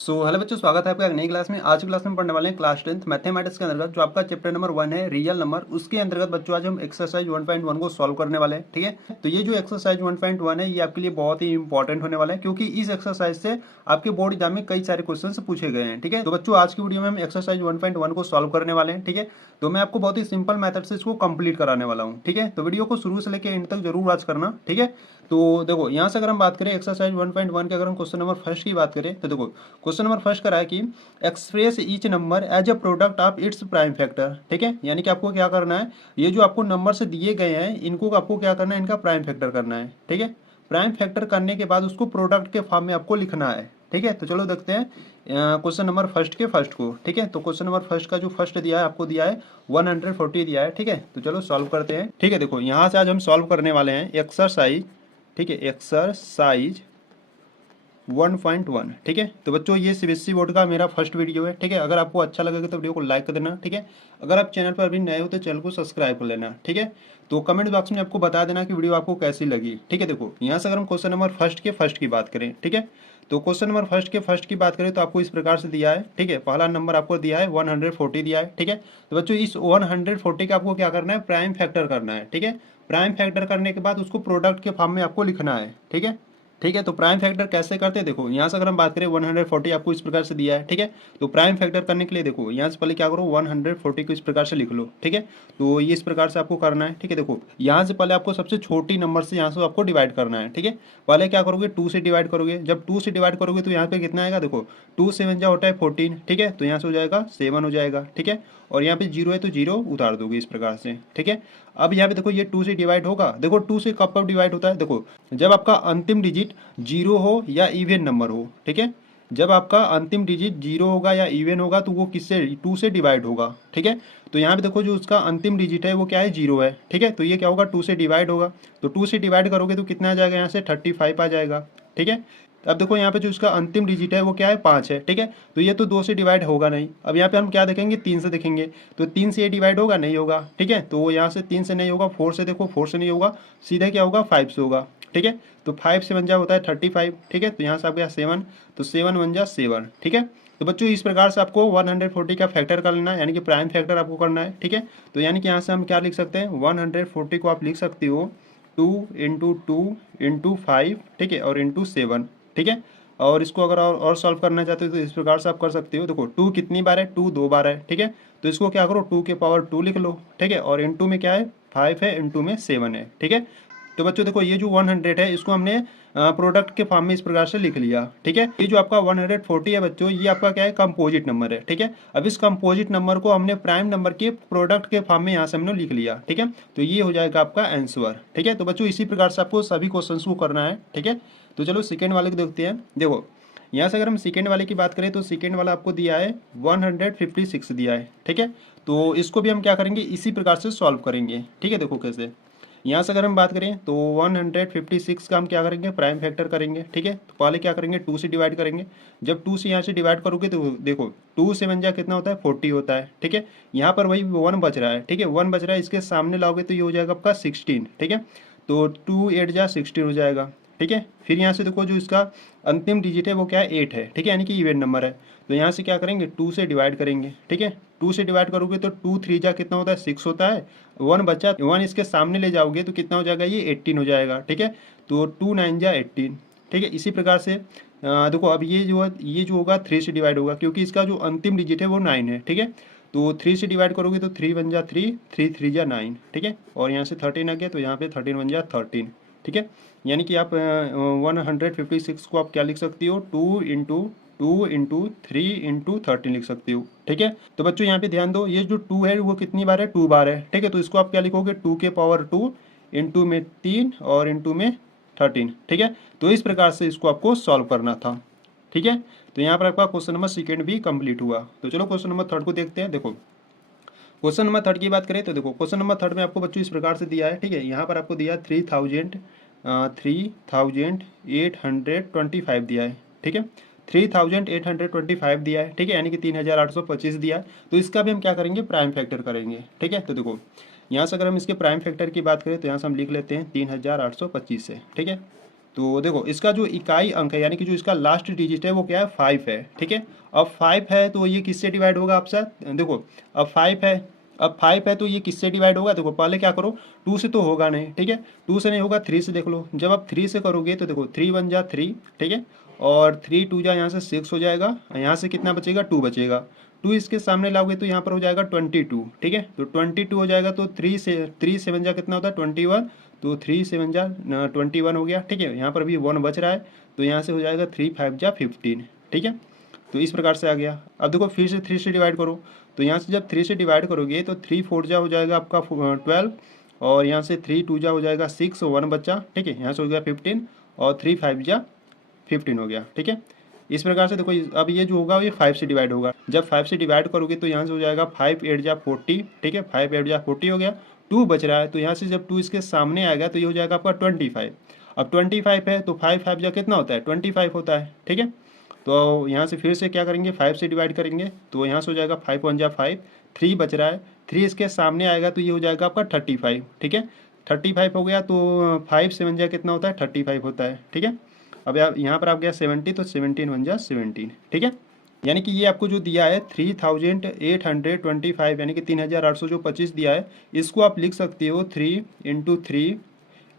Hello बच्चों, स्वागत है आपका एक नई क्लास में। आज की क्लास में पढ़ने वाले हैं क्लास 10th मैथमेटिक्स के अंतर्गत जो आपका चैप्टर नंबर 1 है रियल नंबर, उसके अंतर्गत बच्चों आज हम एक्सरसाइज 1.1 को सॉल्व करने वाले हैं। ठीक है, तो ये जो एक्सरसाइज 1.1 है ये आपके लिए बहुत ही इंपॉर्टेंट होने वाला है, क्योंकि इस एक्सरसाइज से आपके बोर्ड एग्जाम में कई सारे क्वेश्चन पूछे गए हैं। ठीक है, तो बच्चों आज की वीडियो में हम एक्सरसाइज 1.1 को सॉल्व करने वाले हैं। ठीक है, तो मैं आपको बहुत ही सिंपल मेथड से इसको कंप्लीट कराने वाला हूँ। ठीक है, तो वीडियो को शुरू से लेकर एंड तक जरूर वॉच करना। ठीक है, तो देखो यहाँ से अगर हम बात करें एक्सरसाइज 1.1 के, अगर हम क्वेश्चन नंबर फर्स्ट की बात करें तो देखो क्वेश्चन नंबर फर्स्ट करा है कि express each number as a product of its prime factor. ठीक है, यानी कि आपको क्या करना है, ये जो आपको नंबर से दिए गए हैं इनको आपको क्या करना है, इनका प्राइम फैक्टर करना है। ठीक है, प्राइम फैक्टर करने के बाद उसको प्रोडक्ट के फॉर्म में आपको लिखना है। ठीक है, तो चलो देखते हैं क्वेश्चन नंबर फर्स्ट के फर्स्ट को। ठीक है, तो क्वेश्चन नंबर फर्स्ट का जो फर्स्ट दिया है आपको दिया है 140 दिया है। ठीक है, तो चलो सॉल्व करते हैं। ठीक है, देखो यहाँ से आज हम सॉल्व करने वाले हैं एक्सरसाइज। ठीक है, एक्सरसाइज 1.1। ठीक है, तो बच्चों ये सीबीएसई बोर्ड का मेरा फर्स्ट वीडियो है। ठीक है, अगर आपको अच्छा लगेगा तो वीडियो को लाइक कर देना। ठीक है, अगर आप चैनल पर अभी नए हो तो चैनल को सब्सक्राइब कर लेना। ठीक है, तो कमेंट बॉक्स में आपको बता देना कि वीडियो आपको कैसी लगी। ठीक है, देखो यहाँ से अगर हम क्वेश्चन नंबर फर्स्ट की बात करें, ठीक है, तो क्वेश्चन नंबर फर्स्ट की बात करें तो आपको इस प्रकार से दिया है। ठीक है, पहला नंबर आपको दिया है 140 दिया है। ठीक है, तो बच्चों इस 140 का आपको क्या करना है, प्राइम फैक्टर करना है। ठीक है, प्राइम फैक्टर करने के बाद उसको प्रोडक्ट के फॉर्म में आपको लिखना है। ठीक है, ठीक है, तो प्राइम फैक्टर कैसे करते हैं, देखो यहाँ से अगर हम बात करें 140 आपको इस प्रकार से दिया है। ठीक है, तो प्राइम फैक्टर करने के लिए देखो यहाँ से पहले क्या करो, 140 को इस प्रकार से लिख लो। ठीक है, तो ये इस प्रकार से आपको करना है। ठीक है, देखो यहाँ से पहले आपको सबसे छोटी नंबर से यहाँ से आपको डिवाइड करना है। ठीक है, पहले क्या करोगे, 2 से डिवाइड करोगे। जब 2 से डिवाइड करोगे तो यहाँ पे कितना आएगा, देखो 2 से 1 होता है 14। ठीक है, तो यहाँ से हो जाएगा 7 हो जाएगा। ठीक है, और यहाँ पे 0 है तो 0 उतार दोगे इस प्रकार से। ठीक है, अब यहाँ पे देखो ये 2 से डिवाइड होगा। देखो 2 से कब डिवाइड होता है, देखो जब आपका अंतिम डिजिट 0 हो या इवन नंबर हो। ठीक है, जब आपका अंतिम डिजिट 0 होगा या इवन होगा तो वो किससे, 2 से डिवाइड होगा। ठीक है, तो यहाँ पे देखो जो उसका अंतिम डिजिट है वो क्या है, 0 है। ठीक है, तो ये क्या होगा, 2 से डिवाइड होगा। तो 2 से डिवाइड करोगे तो कितना आ जाएगा, यहाँ से 35 आ जाएगा। ठीक है, अब देखो यहाँ पे जो इसका अंतिम डिजिट है वो क्या है, 5 है। ठीक है, तो ये तो 2 से डिवाइड होगा नहीं। अब यहाँ पे हम क्या देखेंगे, 3 से देखेंगे। तो 3 से ये डिवाइड होगा, नहीं होगा। ठीक है, तो यहाँ से 3 से नहीं होगा। 4 से देखो, 4 से नहीं होगा। सीधे क्या होगा, 5 से होगा। ठीक है, तो 5 से 1 जा होता है 35। ठीक है, तो यहाँ से आ गया 7, तो 7 1 जा 7। ठीक है, तो बच्चों इस प्रकार से आपको 140 का फैक्टर कर लेना है, यानी कि प्राइम फैक्टर आपको करना है। ठीक है, तो यानी कि यहाँ से हम क्या लिख सकते हैं, 140 को आप लिख सकते हो 2 इंटू 2 इंटू 5। ठीक है, और इंटू 7। ठीक है, और इसको अगर और सॉल्व करना चाहते हो तो इस प्रकार से आप कर सकते हो। देखो 2 कितनी बार है, 2 2 बार है। ठीक है, तो इसको क्या करो, 2 के पावर 2 लिख लो। ठीक है, और इंटू में क्या है, 5 है, इंटू में 7 है। ठीक है, तो बच्चों देखो ये जो 100 है इसको हमने प्रोडक्ट के फॉर्म में इस प्रकार से लिख लिया। ठीक है, ये जो आपका 140 है बच्चों, ये आपका क्या है, कंपोजिट नंबर है। ठीक है, अब इस कंपोजिट नंबर को हमने प्राइम नंबर के प्रोडक्ट के फॉर्म में यहाँ से हमने लिख लिया। ठीक है, तो ये हो जाएगा आपका आंसर। ठीक है, तो बच्चों इसी प्रकार से आपको सभी क्वेश्चन को करना है। ठीक है, तो चलो सेकेंड वाले को देखते हैं। देखो यहाँ से अगर हम सेकेंड वाले की बात करें तो सेकेंड वाला आपको दिया है 156 दिया है। ठीक है, तो इसको भी हम क्या करेंगे, इसी प्रकार से सॉल्व करेंगे। ठीक है, देखो कैसे, यहाँ से अगर हम बात करें तो 156 का हम क्या करेंगे, प्राइम फैक्टर करेंगे। ठीक है, तो पहले क्या करेंगे, 2 से डिवाइड करेंगे। जब 2 से यहाँ से डिवाइड करोगे तो देखो 2 से 1 जा कितना होता है, 40 होता है। ठीक है, यहाँ पर वही 1 बच रहा है। ठीक है, 1 बच रहा है, इसके सामने लाओगे तो ये हो जाएगा आपका 16। ठीक है, तो 2 8 जा 16 हो जाएगा। ठीक है, फिर यहाँ से देखो जो इसका अंतिम डिजिट है वो क्या है, 8 है। ठीक है, यानी कि इवन नंबर है। तो यहाँ से क्या करेंगे, 2 से डिवाइड करेंगे। ठीक है, 2 से डिवाइड करोगे तो 2 3 जा कितना होता है, 6 होता है। 1 बचा, 1 इसके सामने ले जाओगे तो कितना हो जाएगा, ये 18 हो जाएगा। ठीक है, तो 2 9 जा 18। ठीक है, इसी प्रकार से देखो अब ये जो है, ये जो होगा 3 से डिवाइड होगा, क्योंकि इसका जो अंतिम डिजिट है वो 9 है। ठीक है, तो 3 से डिवाइड करोगे तो 3 1 जा 3, 3 3 जा 9। ठीक है, और यहाँ से 13 आ गया, तो यहाँ पे 13 1 जा 13। ठीक है, यानी कि आप 156 को आप क्या लिख सकती हो, 2 इंटू 3 इंटू 13 लिख सकती हो। ठीक है, तो बच्चों यहाँ पे ध्यान दो, ये जो 2 है वो कितनी बार है, 2 बार है। ठीक है, तो इसको आप क्या लिखोगे, 2 के पावर 2 इंटू में 3 और इंटू में 13। ठीक है, तो इस प्रकार से इसको आपको सॉल्व करना था। ठीक है, तो यहाँ पर आपका क्वेश्चन नंबर सेकेंड भी कंप्लीट हुआ। तो चलो क्वेश्चन नंबर थर्ड को देखते हैं। देखो क्वेश्चन नंबर थर्ड की बात करें तो देखो क्वेश्चन नंबर थर्ड में आपको बच्चों इस प्रकार से दिया है। ठीक है, यहाँ पर आपको दिया 3825 दिया है। ठीक है, 3825 दिया है। ठीक है, यानी कि 3825 दिया है। तो इसका भी हम क्या करेंगे, प्राइम फैक्टर करेंगे। ठीक है, तो देखो यहाँ से अगर हम इसके प्राइम फैक्टर की बात करें तो यहाँ से हम लिख लेते हैं 3825 से। ठीक है, तो देखो इसका जो इकाई अंक है यानी कि जो इसका लास्ट डिजिट है वो क्या है 5 है, ठीक है। अब 5 है तो ये किससे डिवाइड होगा आपसे, देखो अब 5 है, अब 5 है तो ये किससे डिवाइड होगा, देखो पहले क्या करो, 2 से तो होगा नहीं, ठीक है, 2 से नहीं होगा, 3 से देख लो, जब आप 3 से करोगे तो देखो 3 1 जा 3, ठीक है, और 3 2 जा यहाँ से 6 हो जाएगा, यहाँ से कितना बचेगा 2 बचेगा, 2 इसके सामने लाओगे तो यहाँ पर हो जाएगा 22, ठीक है, तो 22 हो जाएगा, तो 3 7 जा कितना होता है 21, तो 3 7 जा 21 हो गया, ठीक है, यहाँ पर भी 1 बच रहा है, तो यहाँ से हो जाएगा 3 5 जा 15, ठीक है, तो इस प्रकार से आ गया। अब देखो फिर से 3 से डिवाइड करो, तो यहाँ से जब 3 से डिवाइड करोगे तो 3 4 जा हो जाएगा आपका 12, और यहाँ से 3 2 जा हो जाएगा 6 और 1 बच्चा, ठीक है, यहाँ से हो गया 15, और 3 5 जा 15 हो गया, ठीक है। इस प्रकार से देखो अब ये जो होगा ये 5 से डिवाइड होगा, जब 5 से डिवाइड करोगे तो यहाँ से हो जाएगा 5 8 जा 40, ठीक है, 5 8 जा 40 हो गया, 2 बच रहा है, तो यहाँ से जब 2 इसके सामने आएगा तो ये हो जाएगा आपका 25। अब 25 है तो 5 5 जा कितना होता है 25 होता है, ठीक है। तो यहाँ से फिर से क्या करेंगे 5 से डिवाइड करेंगे, तो यहाँ से हो जाएगा 5 1 जा 5, 3 बच रहा है, 3 इसके सामने आएगा तो ये हो जाएगा आपका 35, ठीक है, 35 हो गया, तो 5 7 जा कितना होता है 35 होता है, ठीक है। अब यहाँ पर आप गया 70, तो 17 1 जा 17, ठीक है। यानी कि ये आपको जो दिया है 3825 यानी कि 3825 दिया है, इसको आप लिख सकते हो 3 इंटू 3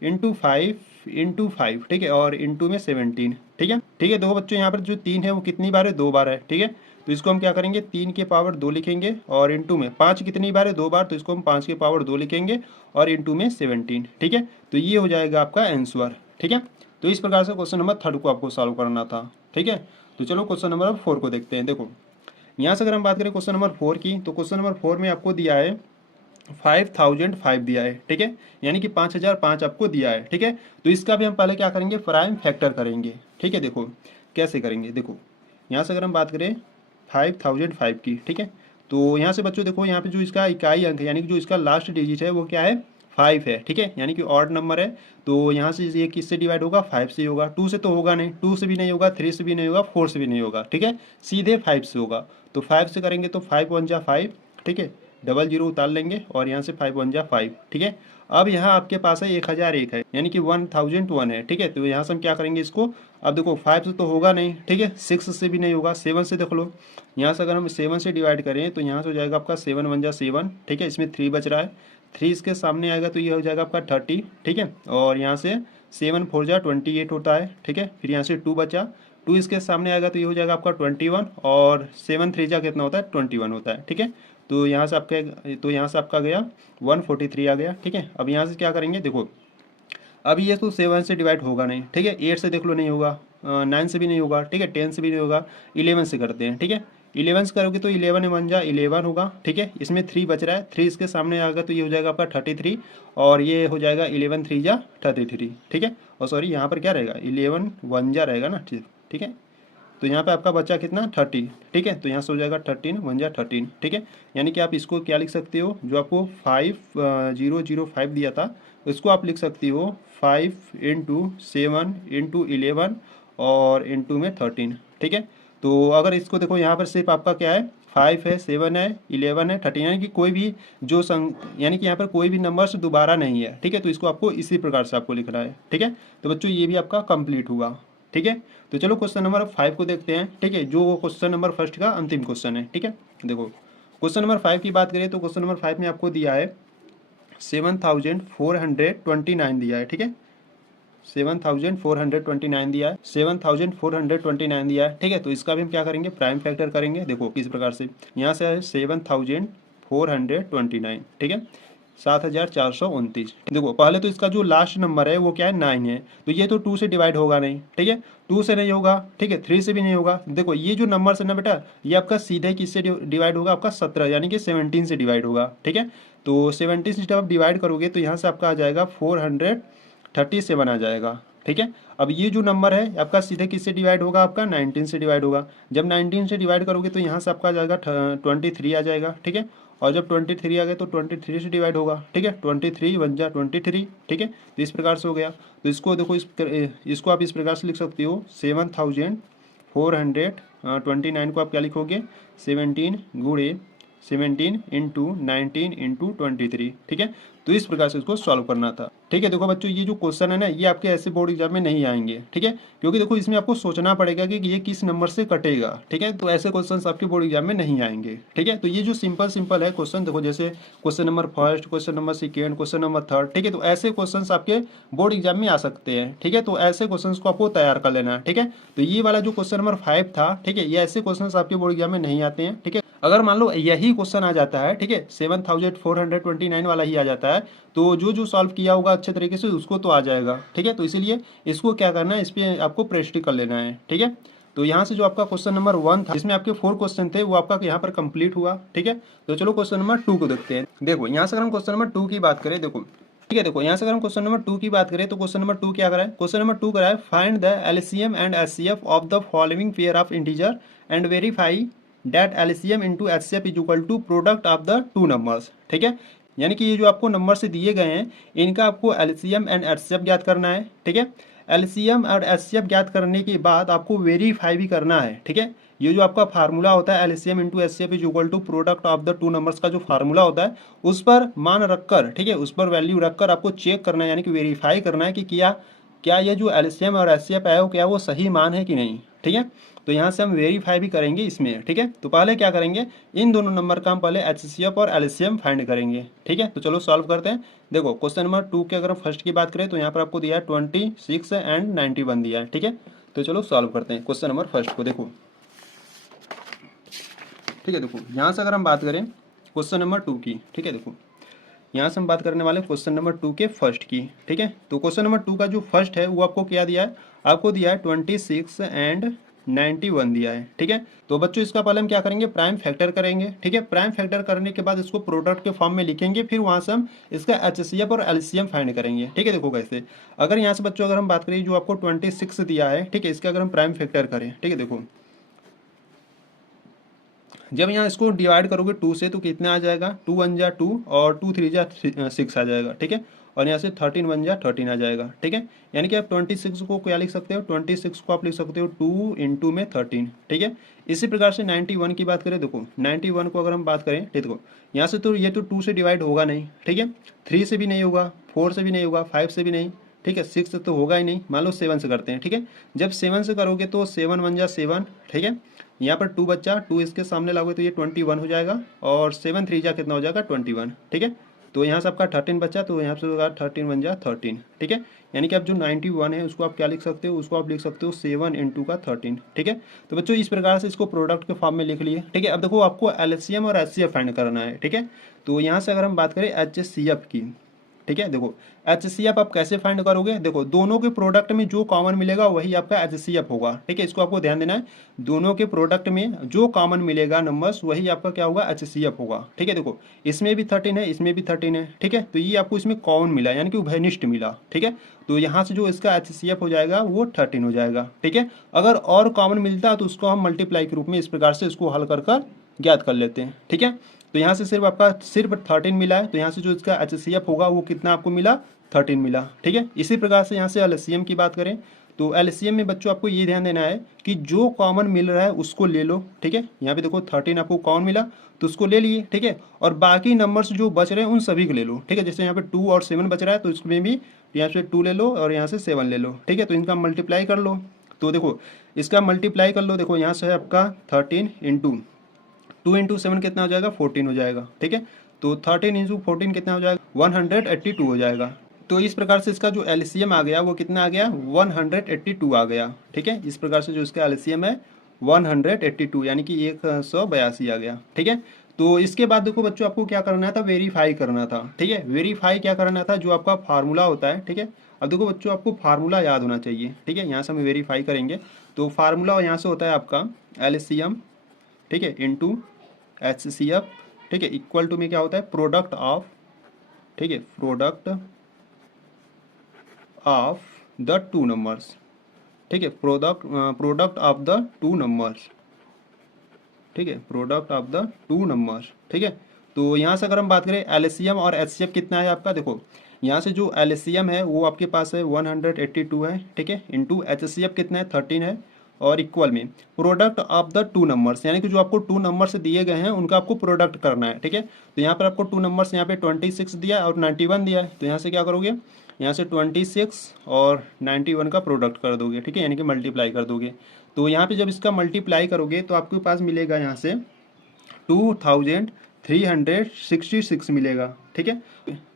इंटू 5 इंटू 5, ठीक है, और इंटू में 17, ठीक है, ठीक है। देखो बच्चों यहाँ पर जो 3 है वो कितनी बार है 2 बार है, ठीक है, तो इसको हम क्या करेंगे 3 के पावर 2 लिखेंगे, और इंटू में 5 कितनी बार है 2 बार, तो इसको हम 5 के पावर 2 लिखेंगे, और इंटू में 17, ठीक है, तो ये हो जाएगा आपका आंसर, ठीक है। तो इस प्रकार से क्वेश्चन नंबर 3 को आपको सॉल्व करना था, ठीक है। तो चलो क्वेश्चन नंबर 4 को देखते हैं। देखो यहाँ से अगर हम बात करें क्वेश्चन नंबर 4 की, तो क्वेश्चन नंबर 4 में आपको दिया है 5005 दिया है, ठीक है, यानी कि 5005 आपको दिया है, ठीक है। तो इसका भी हम पहले क्या करेंगे प्राइम फैक्टर करेंगे, ठीक है। देखो कैसे करेंगे, देखो यहाँ से अगर हम बात करें 5005 की, ठीक है, तो यहाँ से बच्चों देखो यहाँ पे जो इसका इकाई अंक है यानी कि जो इसका लास्ट डिजिट है वो क्या है 5 है, ठीक है, यानी कि ऑड नंबर है, तो यहाँ से ये किससे डिवाइड होगा 5 से होगा, 2 से तो होगा नहीं, 2 से भी नहीं होगा, 3 से भी नहीं होगा, 4 से भी नहीं होगा, ठीक है, सीधे 5 से होगा, तो 5 से करेंगे तो 5 1 जा 5, ठीक है, डबल जीरो उतार लेंगे, और यहाँ से 5 1 जा 5, ठीक है। अब यहाँ आपके पास है 1001 है यानी कि 1001 है, ठीक है, तो यहाँ से हम क्या करेंगे इसको, अब देखो 5 से तो होगा नहीं, ठीक है, 6 से भी नहीं होगा, 7 से देख लो, यहाँ से अगर हम 7 से डिवाइड करें तो यहाँ से हो जाएगा आपका 7 1 जा 7, ठीक है, इसमें 3 बच रहा है, 3 इसके सामने आएगा तो ये हो जाएगा आपका 30, ठीक है, और यहाँ से 7 4 जा 28 होता है, ठीक है, फिर यहाँ से 2 बचा, 2 इसके सामने आएगा तो ये हो जाएगा आपका 21, और 7 3 जा कितना होता है 21 होता है, ठीक है। तो यहाँ से आपका गया 143 आ गया, ठीक है। अब यहाँ से क्या करेंगे, देखो अब ये तो 7 से डिवाइड होगा नहीं, ठीक है, 8 से देख लो नहीं होगा, 9 से भी नहीं होगा, ठीक है, 10 से भी नहीं होगा, 11 से करते हैं, ठीक है, 11 से करोगे तो 11 1 जा 11 होगा, ठीक है, इसमें 3 बच रहा है, 3 इसके सामने आएगा तो ये हो जाएगा आपका 33, और ये हो जाएगा 11 3 जा 33, ठीक है, और सॉरी यहाँ पर क्या रहेगा 11 1 जा रहेगा ना, ठीक है, तो यहाँ पे आपका बच्चा कितना 30, ठीक है, तो यहाँ से हो जाएगा 13 1 जा 13, ठीक है, यानी कि आप इसको क्या लिख सकते हो, जो आपको 5005 दिया था उसको आप लिख सकते हो 5 इंटू 7 इंटू 11 और इंटू में 13, ठीक है। तो अगर इसको देखो यहाँ पर सिर्फ आपका क्या है 5 है 7 है 11 है 13, यानी कि कोई भी जो यानी कि यहाँ पर कोई भी नंबर से दोबारा नहीं है, ठीक है, तो इसको आपको इसी प्रकार से आपको लिखना है, ठीक है। तो बच्चों ये भी आपका कंप्लीट हुआ, ठीक है। तो चलो क्वेश्चन नंबर 5 को देखते हैं, ठीक है, जो क्वेश्चन नंबर फर्स्ट का अंतिम क्वेश्चन है, ठीक है। देखो क्वेश्चन नंबर 5 की बात करें तो क्वेश्चन नंबर 5 में आपको दिया है 7429 दिया है, ठीक है, 7429 दिया है, 7429 दिया है, ठीक है। तो इसका भी हम क्या करेंगे प्राइम फैक्टर करेंगे, देखो किस प्रकार से, यहाँ से है 7429, ठीक है, 7429, देखो पहले तो इसका जो लास्ट नंबर है वो क्या है 9 है, तो ये तो 2 से डिवाइड होगा नहीं, ठीक है, 2 से नहीं होगा, ठीक है, 3 से भी नहीं होगा, देखो ये जो नंबर है ना बेटा ये आपका सीधे किससे डिवाइड होगा आपका 17 यानी कि 17 से डिवाइड होगा, ठीक है। तो 17 से जब आप डिवाइड करोगे तो यहाँ से आपका आ जाएगा 437 आ जाएगा, ठीक है। अब ये जो नंबर है आपका सीधे किससे डिवाइड होगा आपका 19 से डिवाइड होगा, जब 19 से डिवाइड करोगे तो यहाँ से आपका आ जाएगा 23 आ जाएगा, ठीक है, और जब 23 आ गया तो 23 से डिवाइड होगा, ठीक है, 23 1 जा 23, ठीक है, तो इस प्रकार से हो गया। तो इसको देखो इसको आप इस प्रकार से लिख सकते हो 7429 को आप क्या लिखोगे 17 गुणे 17 इंटू 19 इंटू 23, ठीक है। तो इस प्रकार से इसको सॉल्व करना था। ठीक है, देखो बच्चों ये जो क्वेश्चन है ना, ये आपके ऐसे बोर्ड एग्जाम में नहीं आएंगे। ठीक है, क्योंकि देखो इसमें आपको सोचना पड़ेगा कि ये किस नंबर से कटेगा। ठीक है, तो ऐसे क्वेश्चन आपके बोर्ड एग्जाम में नहीं आएंगे। ठीक है, तो ये जो सिंपल सिंपल है क्वेश्चन, देखो जैसे question number first, question number second, question number third. ठीक है, तो ऐसे क्वेश्चन आपके बोर्ड एग्जाम में आ सकते हैं। ठीक है, तो ऐसे क्वेश्चन को आपको तैयार कर लेना है। ठीक है, तो ये वाला जो क्वेश्चन नंबर 5 था, ठीक है, ये ऐसे क्वेश्चन आपके बोर्ड एग्जाम में नहीं आते हैं। ठीक है, अगर मान लो यही क्वेश्चन आ जाता है, ठीक है, 7429 वाला ही आ जाता है, तो जो सॉल्व किया होगा अच्छे तरीके से उसको तो आ जाएगा। ठीक है, तो इसीलिए इसको क्या करना है, इस पर आपको प्रैक्टिस कर लेना है। ठीक है, तो यहाँ से जो आपका क्वेश्चन नंबर 1 था, जिसमें आपके 4 क्वेश्चन थे, वो आपका यहाँ पर कंप्लीट हुआ। ठीक है, तो चलो क्वेश्चन नंबर 2 को देखते हैं। देखो यहाँ से अगर हम क्वेश्चन नंबर 2 की बात करें, देखो ठीक है, देखो यहाँ से अगर हम क्वेश्चन नंबर 2 की बात करें, तो क्वेश्चन नंबर 2 क्या करा है, क्वेश्चन नंबर 2 करा है find the LCM and HCF of the following pair of integer and verify that LCM into HCF is equal to product of the two numbers. ठीक है, यानी कि ये जो आपको नंबर से दिए गए हैं, इनका आपको एलसीएम एंड एचसीएफ ज्ञात करना है। ठीक है, एलसीएम और एचसीएफ ज्ञात करने के बाद आपको वेरीफाई भी करना है। ठीक है, ये जो आपका फार्मूला होता है LCM into HCF is equal to product of the two numbers का जो फार्मूला होता है, उस पर मान रखकर, ठीक है, उस पर वैल्यू रखकर आपको चेक करना है, यानी कि वेरीफाई करना है कि क्या ये जो एलसीएम और एचसीएफ है, क्या वो सही मान है कि नहीं। ठीक है, तो यहाँ से हम वेरीफाई भी करेंगे इसमें। ठीक है, तो पहले क्या करेंगे, इन दोनों नंबर का हम पहले एचसीएफ और एलसीएम फाइंड करेंगे। ठीक है, तो चलो सॉल्व करते हैं। देखो क्वेश्चन नंबर 2 के अगर हम फर्स्ट की बात करें, तो यहाँ पर आपको दिया है 26 एंड 91 दिया है। ठीक है, तो चलो सॉल्व करते हैं क्वेश्चन नंबर फर्स्ट को। देखो ठीक है, देखो यहाँ से अगर हम बात करें क्वेश्चन नंबर 2 की, ठीक है, देखो यहाँ से हम बात करने वाले क्वेश्चन नंबर 2 के फर्स्ट की। ठीक है, तो क्वेश्चन नंबर 2 का जो फर्स्ट है वो आपको क्या दिया है, आपको दिया है 26 एंड 91 दिया है। ठीक है, तो बच्चों इसका पहले हम क्या करेंगे, प्राइम फैक्टर करेंगे। ठीक है, प्राइम फैक्टर करने के बाद इसको प्रोडक्ट के फॉर्म में लिखेंगे, फिर वहाँ से हम इसका एचसीएफ और एलसीएम फाइंड करेंगे। ठीक है, देखो कैसे, अगर यहाँ से बच्चों अगर हम बात करें जो आपको 26 दिया है, ठीक है, इसका अगर हम प्राइम फैक्टर करें, ठीक है, देखो जब यहाँ इसको डिवाइड करोगे 2 से, तो कितना आ जाएगा, 2 1 जा 2 और 2 3 जा 6 आ जाएगा। ठीक है, और यहाँ से 13 1 जा 13 आ जाएगा। ठीक है, यानी कि आप 26 को क्या लिख सकते हो, 26 को आप लिख सकते हो 2 इंटू में 13। ठीक है, इसी प्रकार से 91 की बात करें, देखो 91 को अगर हम बात करें, ठीक देखो यहाँ से तो ये तो 2 से डिवाइड होगा नहीं। ठीक है, 3 से भी नहीं होगा, 4 से भी नहीं होगा, 5 से भी नहीं। ठीक है, 6 से तो होगा ही नहीं, मान लो 7 से करते हैं। ठीक है, जब 7 से करोगे तो 7 1 जा 7। ठीक है, यहाँ पर 2 बच्चा, 2 इसके सामने लागोगे तो ये 21 हो जाएगा, और 7 3 जा कितना हो जाएगा 21। ठीक है, तो यहाँ से आपका 13 बच्चा, तो यहाँ से होगा 13 1 जा 13। ठीक है, यानी कि आप जो 91 है उसको आप क्या लिख सकते हो, उसको आप लिख सकते हो 7 इंटू का 13। ठीक है, तो बच्चों इस प्रकार से इसको प्रोडक्ट के फॉर्म में लिख लिए। ठीक है, अब देखो आपको एलसीएम और एचसीएफ फाइंड करना है। ठीक है, तो यहाँ से अगर हम बात करें एचसीएफ की, ठीक है, देखो एचसीएफ आप कैसे फाइंड करोगे, देखो दोनों के प्रोडक्ट में जो कॉमन मिलेगा वही आपका एचसीएफ होगा। ठीक है, इसको आपको ध्यान देना है, दोनों के प्रोडक्ट में जो कॉमन मिलेगा नंबर्स वही आपका क्या होगा, एचसीएफ होगा। ठीक है, देखो इसमें भी 13 है, इसमें भी 13 है। ठीक है, तो ये आपको इसमें कॉमन मिला, यानी कि उभयनिष्ठ मिला। ठीक है, तो यहाँ से जो इसका एचसीएफ हो जाएगा वो 13 हो जाएगा। ठीक है, अगर और कॉमन मिलता तो उसको हम मल्टीप्लाई के रूप में इस प्रकार से इसको हल कर ज्ञात कर लेते हैं। ठीक है, तो यहाँ से सिर्फ आपका सिर्फ 13 मिला है, तो यहाँ से जो इसका एचसीएफ होगा वो कितना आपको मिला, 13 मिला। ठीक है, इसी प्रकार से यहाँ से एलसीएम की बात करें, तो एलसीएम में बच्चों आपको ये ध्यान देना है कि जो कॉमन मिल रहा है उसको ले लो। ठीक है, यहाँ पे देखो 13 आपको कॉमन मिला तो उसको ले लिए। ठीक है, और बाकी नंबर्स जो बच रहे हैं उन सभी को ले लो। ठीक है, जैसे यहाँ पे 2 और 7 बच रहा है, तो इसमें भी यहाँ से 2 ले लो और यहाँ से 7 ले लो। ठीक है, तो इनका मल्टीप्लाई कर लो, तो देखो इसका मल्टीप्लाई कर लो, देखो यहाँ से है आपका 13 इंटू 2 इंटू 7 कितना हो जाएगा, 14 हो जाएगा। ठीक है, तो 13 इंटू 14 कितना हो जाएगा, 182 हो जाएगा। तो इस प्रकार से इसका जो एलसीएम आ गया वो कितना आ गया, 182 आ गया। ठीक है, इस प्रकार से जो इसका एलसीएम है 182, यानी कि 182 आ गया। ठीक है, तो इसके बाद देखो बच्चों आपको क्या करना था, वेरीफाई करना था। ठीक है, वेरीफाई क्या करना था, जो आपका फार्मूला होता है। ठीक है, अब देखो बच्चों आपको फार्मूला याद होना चाहिए। ठीक है, यहाँ से हम वेरीफाई करेंगे, तो फार्मूला यहाँ से होता है आपका एलसीएम, ठीक है, इंटू एचसीएफ। ठीक है, इक्वल टू में क्या होता है, प्रोडक्ट ऑफ, ठीक है, product of the two numbers. ठीक है, product of the two numbers. ठीक है, product of the two numbers. ठीक है, तो यहाँ से अगर हम बात करें एलसीएम और एचसीएफ कितना है आपका, देखो यहाँ से जो एलसीएम है वो आपके पास है 182 है। ठीक है, इंटू एचसीएफ कितना है, 13 है, और इक्वल में product of the two numbers, यानी कि जो आपको टू नंबर्स दिए गए हैं उनका आपको प्रोडक्ट करना है, ठीक है। तो यहाँ पर आपको टू नंबर्स यहाँ पे 26 दिया है और 91 दिया है, तो यहाँ से क्या करोगे, यहाँ से 26 और 91 का प्रोडक्ट कर दोगे, ठीक है, यानी कि मल्टीप्लाई कर दोगे। तो यहाँ पे जब इसका मल्टीप्लाई करोगे तो आपके पास मिलेगा यहाँ से 2366 मिलेगा, ठीक है।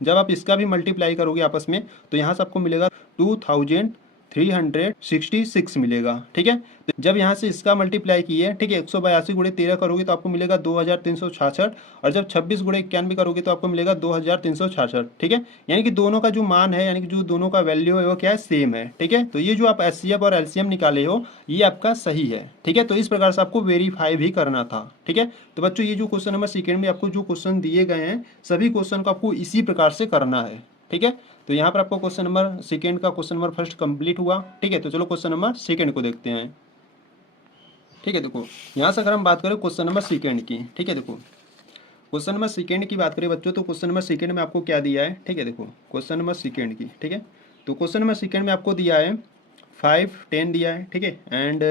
जब आप इसका भी मल्टीप्लाई करोगे आपस में तो यहाँ से आपको मिलेगा 2366 मिलेगा, ठीक है। तो जब यहाँ से इसका मल्टीप्लाई किए, ठीक है, 182 गुणे 13 करोगे तो आपको मिलेगा 2366, और जब 26 गुणे 91 करोगे तो आपको मिलेगा 2366, ठीक है। यानी कि दोनों का जो मान है, यानी कि जो दोनों का वैल्यू है वो क्या है, सेम है, ठीक है। तो ये जो आप एचसीएफ और एलसीएम निकाले हो ये आपका सही है, ठीक है। तो इस प्रकार से आपको वेरीफाई भी करना था, ठीक है। तो बच्चों ये जो क्वेश्चन नंबर सेकेंड में आपको जो क्वेश्चन दिए गए हैं सभी क्वेश्चन को आपको इसी प्रकार से करना है, ठीक है। तो यहाँ पर आपको क्वेश्चन नंबर सेकेंड का क्वेश्चन नंबर फर्स्ट कंप्लीट हुआ, ठीक है। तो चलो क्वेश्चन नंबर सेकेंड को देखते हैं, ठीक है। देखो यहाँ से अगर हम बात करें क्वेश्चन नंबर सेकेंड की, ठीक है, देखो क्वेश्चन नंबर सेकेंड की बात करें बच्चों तो क्वेश्चन नंबर सेकेंड में आपको क्या दिया है, ठीक है। देखो क्वेश्चन नंबर सेकेंड की, ठीक है। तो क्वेश्चन नंबर सेकेंड में आपको दिया है 5, 10 दिया है, ठीक है। एंड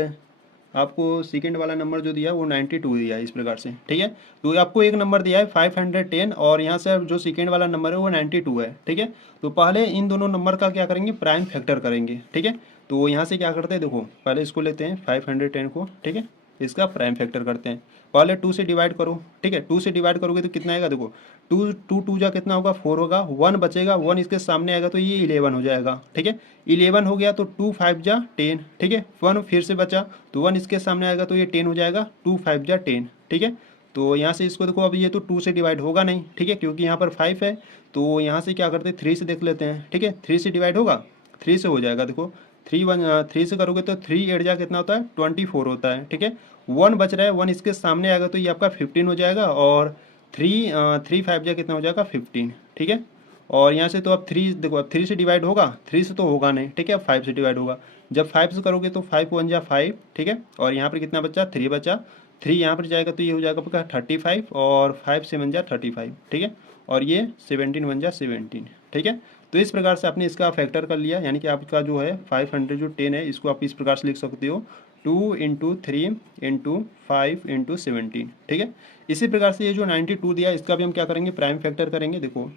आपको सेकेंड वाला नंबर जो दिया है वो 92 दिया है, इस प्रकार से, ठीक है। तो आपको एक नंबर दिया है 510 और यहाँ से जो सेकेंड वाला नंबर है वो 92 है, ठीक है। तो पहले इन दोनों नंबर का क्या करेंगे, प्राइम फैक्टर करेंगे, ठीक है। तो यहाँ से क्या करते हैं, देखो पहले इसको लेते हैं 510 को, ठीक है, इसका प्राइम फैक्टर करते हैं। पहले 2 से डिवाइड करो, ठीक है। 2 से डिवाइड करोगे तो कितना आएगा, देखो 2 जा कितना होगा, 4 होगा, 1 बचेगा, 1 इसके सामने आएगा तो ये 11 हो जाएगा, ठीक है। 11 हो गया तो 2 5 जा 10, ठीक है। 1 फिर से बचा तो 1 इसके सामने आएगा तो ये 10 हो जाएगा, 2 5 जा 10, ठीक है। तो यहाँ से इसको देखो, अब ये तो 2 से डिवाइड होगा नहीं, ठीक है, क्योंकि यहाँ पर 5 है। तो यहाँ से क्या करते हैं, 3 से देख लेते हैं, ठीक है। 3 से डिवाइड होगा, 3 से हो जाएगा, देखो 3 से करोगे तो 3 8 जा कितना होता है, 24 होता है, ठीक है। 1 बच रहा है, 1 इसके सामने आएगा तो ये आपका 15 हो जाएगा, और 3 5 जा कितना हो जाएगा, 15, ठीक है। और यहाँ से तो अब 3 देखो, अब 3 से डिवाइड होगा, 3 से तो होगा नहीं, ठीक है, अब 5 से डिवाइड होगा। जब 5 से करोगे तो 5 1 जा 5, ठीक है। और यहाँ पर कितना बचा, 3 बचा, 3 यहाँ पर जाएगा तो ये हो जाएगा आपका 35, और 5 7 जा 35, ठीक है। और ये 17 1 जा 17, ठीक है। तो इस प्रकार से आपने इसका फैक्टर कर लिया, यानी कि आपका जो है 500 जो 10 है इसको आप इस प्रकार से लिख सकते हो 2 इंटू 3 इंटू 5 इंटू 17, ठीक है। इसी प्रकार से ये जो 92 दिया इसका भी हम क्या करेंगे, प्राइम फैक्टर करेंगे। देखो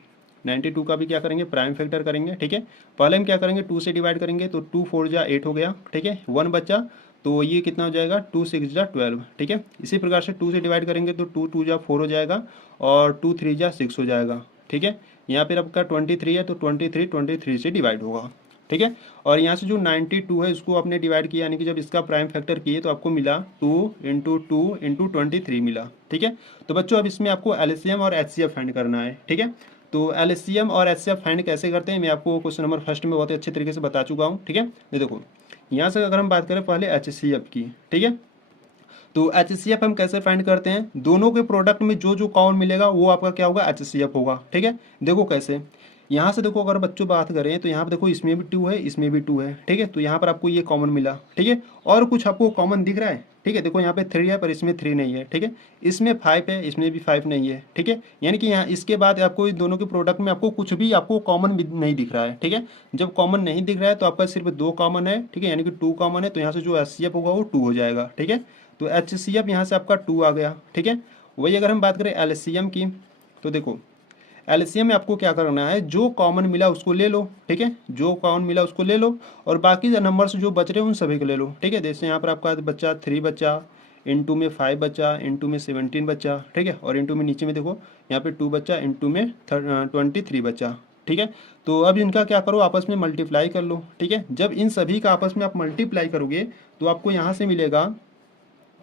92 का भी क्या करेंगे, प्राइम फैक्टर करेंगे, ठीक है। पहले हम क्या करेंगे, 2 से डिवाइड करेंगे तो 2 4 जा 8 हो गया, ठीक है। 1 बचा तो ये कितना हो जाएगा, 2 6 जा 12, ठीक है। इसी प्रकार से 2 से डिवाइड करेंगे तो 2 2 जा 4 हो जाएगा, और 2 3 जा 6 हो जाएगा, ठीक है। यहाँ पर आपका 23 है तो 23 से डिवाइड होगा, ठीक है। और यहाँ से जो 92 है इसको आपने डिवाइड किया, यानी कि जब इसका प्राइम फैक्टर किए तो आपको मिला 2 इंटू 2 इंटू 23 मिला, ठीक है। तो बच्चों अब इसमें आपको एलसीएम और एचसीएफ फाइंड करना है, ठीक है। तो एलसीएम और एचसीएफ फाइंड कैसे करते हैं मैं आपको क्वेश्चन नंबर फर्स्ट में बहुत अच्छे तरीके से बता चुका हूँ, ठीक है। ये देखो यहाँ से अगर हम बात करें पहले एचसीएफ की, ठीक है। तो एचसीएफ हम कैसे फाइंड करते हैं, दोनों के प्रोडक्ट में जो जो कॉमन मिलेगा वो आपका क्या होगा, एचसीएफ होगा, ठीक है। देखो कैसे, यहाँ से देखो अगर बच्चों बात करें तो यहाँ पर देखो इसमें भी 2 है, इसमें भी 2 है, ठीक है। तो यहाँ पर आपको ये कॉमन मिला, ठीक है। और कुछ आपको कॉमन दिख रहा है, ठीक है। देखो यहाँ पे 3 है पर इसमें 3 नहीं है, ठीक है। इसमें 5 है, इसमें भी 5 नहीं है, ठीक है। यानी कि यहाँ इसके बाद आपको इन दोनों के प्रोडक्ट में आपको कुछ भी आपको कॉमन नहीं दिख रहा है, ठीक है। जब कॉमन नहीं दिख रहा है तो आपका सिर्फ 2 कॉमन है, ठीक है, यानी कि 2 कॉमन है। तो यहाँ से जो एचसीएफ होगा वो 2 हो जाएगा, ठीक है। तो एचसीएफ यहाँ से आपका 2 आ गया, ठीक है। वही अगर हम बात करें एलसीएम की तो देखो एलसीएम में आपको क्या करना है, जो कॉमन मिला उसको ले लो, ठीक है। जो कॉमन मिला उसको ले लो, और बाकी नंबर्स जो बच रहे हैं उन सभी को ले लो, ठीक है। जैसे यहाँ पर आपका बच्चा 3 बचा, इंटू में 5 बचा, इंटू में 17 बचा, ठीक है। और इंटू में नीचे में देखो यहाँ पे 2 बचा, इंटू में 23 बचा, ठीक है। तो अब इनका क्या करो, आपस में मल्टीप्लाई कर लो, ठीक है। जब इन सभी का आपस में आप मल्टीप्लाई करोगे तो आपको यहाँ से मिलेगा,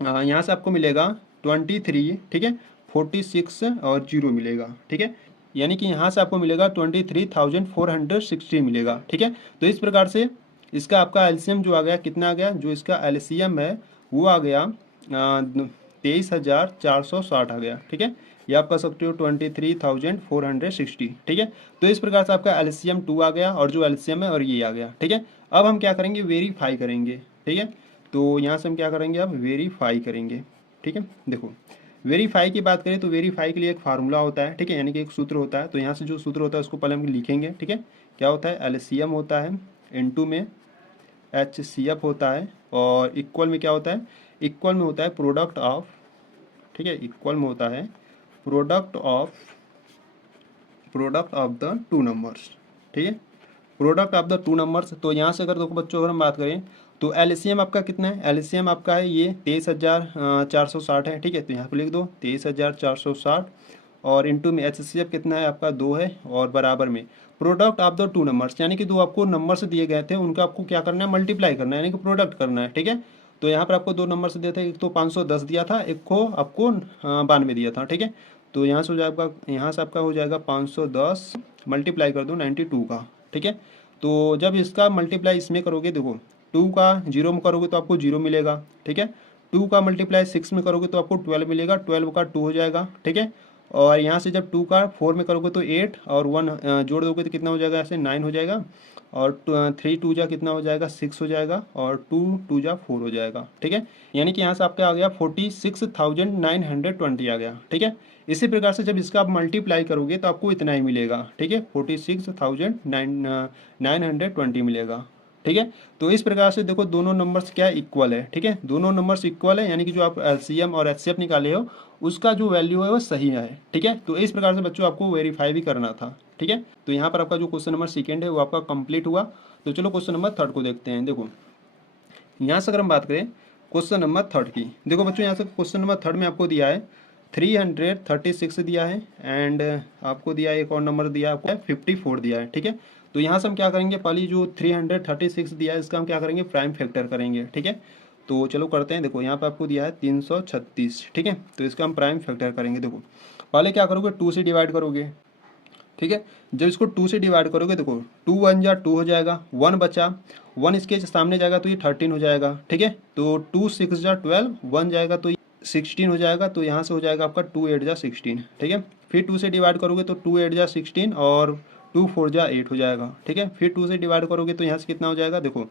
यहाँ से आपको मिलेगा 23, ठीक है, 46 और 0 मिलेगा, ठीक है। यानी कि यहाँ से आपको मिलेगा 23,460 मिलेगा, ठीक है। तो इस प्रकार से इसका आपका एलसीएम जो आ गया कितना आ गया, जो इसका एलसीएम है वो आ गया 23,460 आ गया, ठीक है। ये आप कह सकते हो 23,460, ठीक है। तो इस प्रकार से आपका एलसीएम 2 आ गया और जो एलसीएम है और ये आ गया, ठीक है। अब हम क्या करेंगे, वेरीफाई करेंगे, ठीक है। तो यहाँ से हम क्या करेंगे, अब वेरीफाई करेंगे, ठीक है। देखो वेरीफाई की बात करें तो वेरीफाई के लिए एक फार्मूला होता है, ठीक है, यानी कि एक सूत्र होता है। तो यहाँ से जो सूत्र होता है उसको पहले हम लिखेंगे, ठीक है। क्या होता है, एलसीएम होता है इंटू में HCF होता है, और इक्वल में क्या होता है, इक्वल में होता है प्रोडक्ट ऑफ, ठीक है, इक्वल में होता है product of the two numbers, ठीक है, product of the two numbers. तो यहाँ से अगर देखो बच्चों, अगर हम बात करें तो एलसीएम आपका कितना है, एलसीएम आपका है ये 23,460 है, ठीक है, तो यहाँ पे लिख दो 23,460, और इनटू में HCF कितना है आपका 2 है, और बराबर में product of the two numbers, यानी कि दो आपको नंबर्स दिए गए थे उनका आपको क्या करना है, मल्टीप्लाई करना है, यानी कि प्रोडक्ट करना है, ठीक है। तो यहाँ पर आपको दो नंबर्स दिए थे, एक तो 510 दिया था, एक को आपको 92 दिया था, ठीक है। तो यहाँ से हो जाएगा, यहाँ से आपका हो जाएगा 510 मल्टीप्लाई कर दो 92 का, ठीक है। तो जब इसका मल्टीप्लाई इसमें करोगे, देखो 2 का 0 में करोगे तो आपको 0 मिलेगा, ठीक है। 2 का मल्टीप्लाई 6 में करोगे तो आपको 12 मिलेगा, 12 का 2 हो जाएगा, ठीक है। और यहाँ से जब 2 का 4 में करोगे तो 8, और 1 जोड़ दोगे तो कितना हो जाएगा, ऐसे 9 हो जाएगा, और 3 2 जा कितना हो जाएगा, 6 हो जाएगा, और 2 2 जा 4 हो जाएगा, ठीक है। यानी कि यहाँ से आपका आ गया 46,920 आ गया, ठीक है। इसी प्रकार से जब इसका आप मल्टीप्लाई करोगे तो आपको इतना ही मिलेगा, ठीक है, 46,920 मिलेगा, ठीक है। तो इस प्रकार से देखो दोनों नंबर्स क्या इक्वल है, ठीक है, दोनों नंबर्स इक्वल है, यानी कि जो आप LCM और HCF निकाले हो उसका जो वैल्यू है वो सही है, ठीक है। तो इस प्रकार से बच्चों आपको वेरीफाई भी करना था, ठीक है। तो यहाँ पर आपका जो क्वेश्चन नंबर सेकेंड है वो आपका कंप्लीट हुआ। तो चलो क्वेश्चन नंबर थर्ड को देखते हैं। देखो यहाँ से अगर हम बात करें क्वेश्चन नंबर थर्ड की, देखो बच्चों यहाँ से क्वेश्चन नंबर थर्ड में आपको दिया है 336 दिया है, एंड आपको दिया है एक और नंबर दिया है आपको 54 दिया है, ठीक है। तो यहाँ से हम क्या करेंगे, पहले जो 336 दिया है इसका हम क्या करेंगे, प्राइम फैक्टर करेंगे, ठीक है। तो चलो करते हैं। देखो यहाँ पे आपको दिया है 336, ठीक है, तो इसका हम प्राइम फैक्टर करेंगे। देखो पहले क्या करोगे, 2 से डिवाइड करोगे, ठीक है। जब इसको 2 से डिवाइड करोगे, देखो 2 1 जा 2 हो जाएगा, 1 बचा, 1 इसके सामने जाएगा तो ये 13 हो जाएगा, ठीक है। तो 2 6 जा 12, 1 जाएगा तो 16 हो जाएगा, तो यहाँ से हो जाएगा आपका 2 8 जा 16, ठीक है। फिर 2 से डिवाइड करोगे तो 2 8 जा 16, और 2 4 जा 8 हो जाएगा, ठीक है। फिर 2 से डिवाइड करोगे तो यहाँ से कितना हो जाएगा, देखो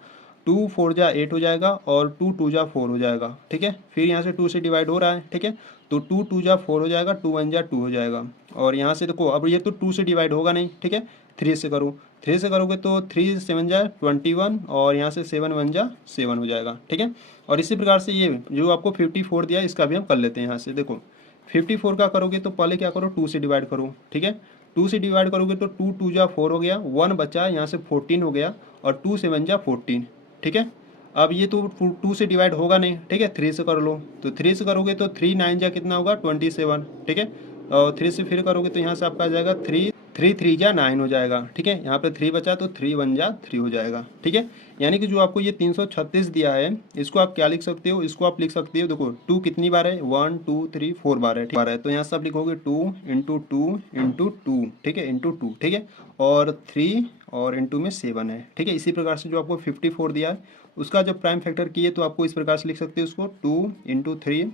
2 4 जा 8 हो जाएगा, और 2 2 जा 4 हो जाएगा, ठीक है। फिर यहाँ से 2 से डिवाइड हो रहा है, ठीक है, तो 2 2 जा 4 हो जाएगा, 2 1 जा 2 हो जाएगा, और यहाँ से देखो अब ये तो 2 से डिवाइड होगा नहीं, ठीक है, 3 से करो, 3 से करोगे तो 3 7 जा 21, और यहाँ से 7 1 जा 7 हो जाएगा, ठीक है। और इसी प्रकार से ये जो आपको 54 दिया इसका भी हम कर लेते हैं। यहाँ से देखो 54 का करोगे तो पहले क्या करो, 2 से डिवाइड करो, ठीक है। 2 से डिवाइड करोगे तो 2 2 जा 4 हो गया, 1 बचा, यहाँ से 14 हो गया, और 2 7 जा 14, ठीक है। अब ये तो 2 से डिवाइड होगा नहीं, ठीक है, 3 से कर लो, तो 3 से करोगे तो 3 9 जा कितना होगा 27, ठीक है। और 3 से फिर करोगे तो यहाँ से आपका आ जाएगा 3 3 3 जा 9 हो जाएगा, ठीक है। यहाँ पे 3 बचा तो 3 1 जा 3 हो जाएगा, ठीक है। यानी कि जो आपको ये 336 दिया है इसको आप क्या लिख सकते हो, इसको आप लिख सकते हो, देखो 2 कितनी बार है, 1 2 3 4 बार है, ठीक है। तो यहाँ से आप लिखोगे 2 इंटू 2 इंटू 2, ठीक है, इंटू 2, ठीक है, और 3 और इंटू में 7 है, ठीक है। इसी प्रकार से जो आपको 54 दिया है उसका जब प्राइम फैक्टर किए तो आपको इस प्रकार से लिख सकते हो उसको 2 इंटू 3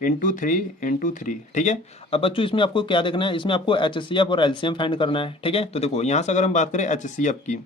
इंटू 3 इंटू 3, ठीक है। अब बच्चों इसमें आपको क्या देखना है, इसमें आपको HCF और LCM फाइंड करना है, ठीक है। तो देखो यहाँ से अगर हम बात करें HCF की,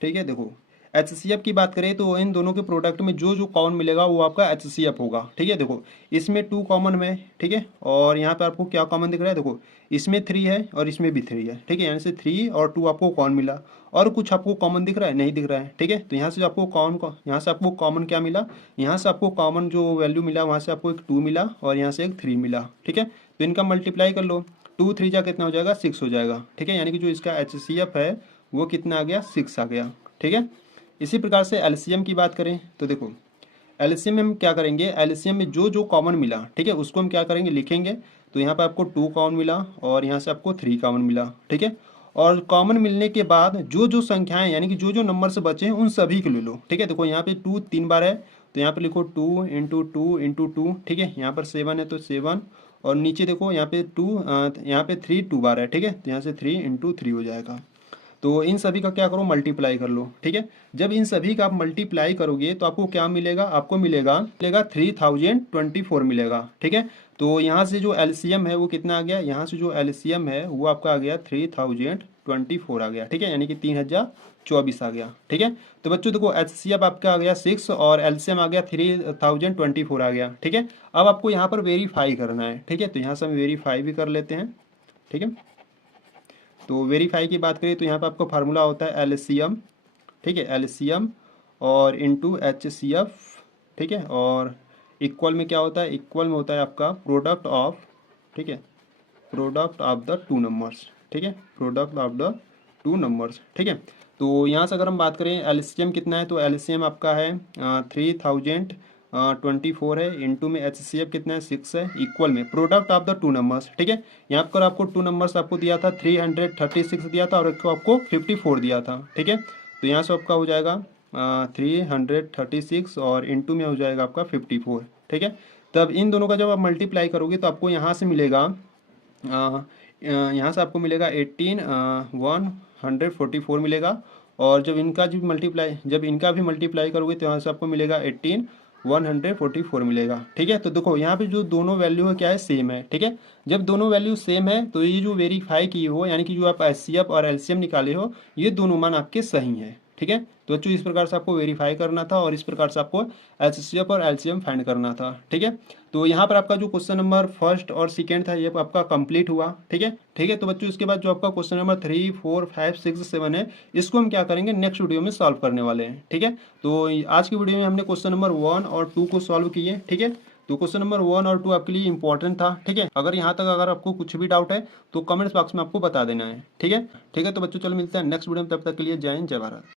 ठीक है, देखो HCF की बात करें तो इन दोनों के प्रोडक्ट में जो जो कॉमन मिलेगा वो आपका HCF होगा, ठीक है। देखो इसमें 2 कॉमन में, ठीक है, और यहाँ पे आपको क्या कॉमन दिख रहा है, देखो इसमें 3 है और इसमें भी 3 है, ठीक है, यानी से 3 और 2 आपको कॉमन मिला, और कुछ आपको कॉमन दिख रहा है, नहीं दिख रहा है, ठीक है। तो यहाँ से आपको यहाँ से आपको कॉमन क्या मिला, यहाँ से आपको कॉमन जो वैल्यू मिला वहाँ से आपको एक 2 मिला, और यहाँ से एक 3 मिला, ठीक है। तो इनका मल्टीप्लाई कर लो, 2 3 जा कितना हो जाएगा 6 हो जाएगा, ठीक है। यानी कि जो इसका HCF है वो कितना आ गया 6 आ गया, ठीक है। इसी प्रकार से LCM की बात करें तो देखो LCM में हम क्या करेंगे, LCM में जो जो कॉमन मिला, ठीक है, उसको हम क्या करेंगे लिखेंगे। तो यहाँ पे आपको 2 कॉमन मिला, और यहाँ से आपको 3 कॉमन मिला, ठीक है। और कॉमन मिलने के बाद जो जो संख्याएं यानी कि जो जो नंबर से बचे हैं उन सभी को ले लो, ठीक है। देखो यहाँ पे 2 3 बार है तो यहाँ पे लिखो 2 इंटू 2 इंटू 2, ठीक है। यहाँ पर 7 है तो 7, और नीचे देखो यहाँ पे 2 यहाँ पे 3 2 बार है, ठीक है, तो यहाँ से 3 इंटू 3 हो जाएगा। तो इन सभी का क्या करो मल्टीप्लाई कर लो, ठीक है। जब इन सभी का आप मल्टीप्लाई करोगे तो आपको क्या मिलेगा, आपको मिलेगा 3024 मिलेगा, ठीक है। तो यहाँ से जो LCM है वो कितना आ गया, यहाँ से जो LCM है वो आपका आ गया 3024 आ गया, ठीक है, यानी कि 3024 आ गया, ठीक है। तो बच्चों देखो HCF आपका आ गया 6 और LCM आ गया 3024 आ गया, ठीक है। अब आपको यहाँ पर वेरीफाई करना है, ठीक है, तो यहाँ से हम वेरीफाई भी कर लेते हैं, ठीक है। तो वेरीफाई की बात करें तो यहाँ पे आपको फार्मूला होता है LCM, ठीक है, LCM और इंटू HCF, ठीक है। और इक्वल में क्या होता है, इक्वल में होता है आपका प्रोडक्ट ऑफ, ठीक है, product of the two numbers, ठीक है, product of the two numbers, ठीक है। तो यहाँ से अगर हम बात करें एलसीएम कितना है, तो एलसीएम आपका है 3024 है, इंटू में HCF कितना है 6 है, इक्वल में product of the two numbers, ठीक है। यहाँ पर आपको टू नंबर्स आपको दिया था 336 दिया था और एक आपको 54 दिया था, ठीक है। तो यहाँ से आपका हो जाएगा 336 और इंटू में हो जाएगा आपका 54, ठीक है। तब इन दोनों का जब आप मल्टीप्लाई करोगे तो आपको यहाँ से मिलेगा यहाँ से आपको मिलेगा 144 मिलेगा। और जब इनका भी मल्टीप्लाई करोगे तो यहाँ से आपको मिलेगा 144 मिलेगा, ठीक है। तो देखो यहाँ पे जो दोनों वैल्यू है क्या है, सेम है, ठीक है। जब दोनों वैल्यू सेम है तो ये जो वेरीफाई किए हो यानी कि जो आप HCF और LCM निकाले हो ये दोनों मान आपके सही हैं, ठीक है। तो बच्चों इस प्रकार से आपको वेरीफाई करना था और इस प्रकार से आपको HCF और LCM फाइंड करना था, ठीक है। तो यहाँ पर आपका जो क्वेश्चन नंबर फर्स्ट और सेकेंड था ये आपका कंप्लीट हुआ, ठीक है, ठीक है। तो बच्चों इसके बाद जो आपका क्वेश्चन नंबर 3, 4, 5, 6, 7 है इसको हम क्या करेंगे नेक्स्ट वीडियो में सॉल्व करने वाले हैं, ठीक है। तो आज की वीडियो में हमने क्वेश्चन नंबर 1 और 2 को सॉल्व किए, ठीक है। तो क्वेश्चन नंबर 1 और 2 आपके लिए इंपॉर्टेंट था, ठीक है। अगर यहाँ तक अगर आपको कुछ भी डाउट है तो कमेंट्स बॉक्स में आपको बता देना है, ठीक है, ठीक है। तो बच्चों चलो मिलते हैं नेक्स्ट वीडियो में, तब तक के लिए जय हिंद जय भारत।